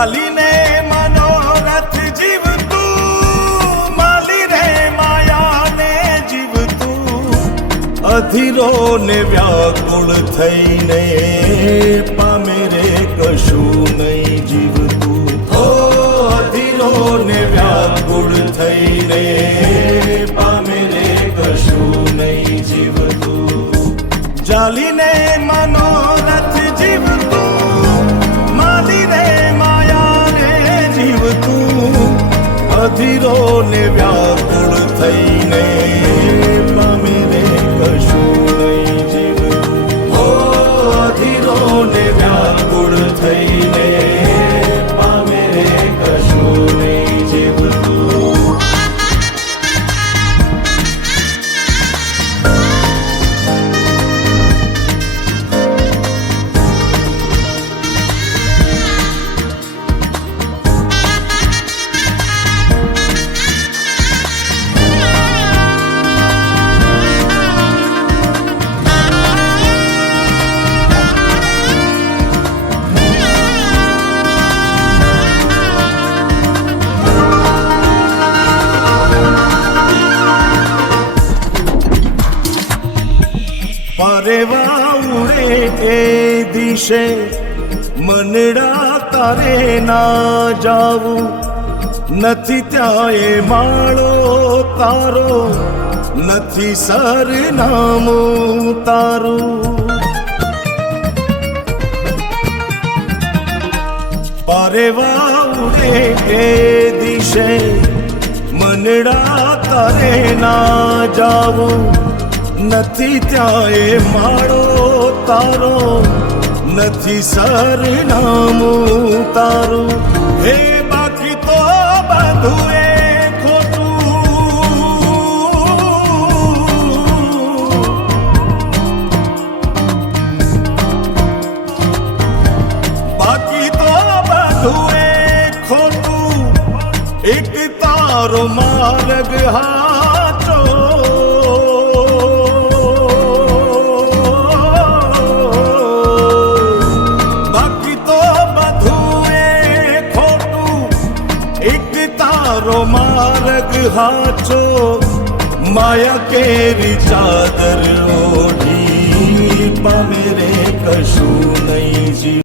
ચાલીને મનોરથ જીવતું, માલી રે માયાને જીવતું, અધીરો ને વ્યાકુળ થઈને પામે રે કશું નહીં જીવતું. ઓ અધીરો ને વ્યાકુળ થઈને પામે રે કશું નહીં જીવતું. ચાલીને મનોરથ જીવતું, માલી રે માયાને જીવતું, અધીરો ને વ્યાકુળ થઈને પામે રે કશું નહીં જીવતું. ઓ અધીરો ને વ્યાકુળ થઈને પામે રે કશું નહીં જીવતું. પરેવા ઉડે એ દિશે મનડા તારે ના જાવું, નથી ત્યાં એ માળો તારો, નથી સરનામું તારું. પરેવા ઉડે એ દિશે મનડા તારે ના જાવું, નથી ત્યાં એ માળો તારો, નથી સરનામું તારું. હે બાકી તો બધું એ ખોટું, બાકી તો બધું એ ખોટું, એક તારો માર્ગ હાચો. તારો માર્ગ હાચો, માયા કેરી ચાદર ઓઢી પામે રે કશું નહીં જીવ.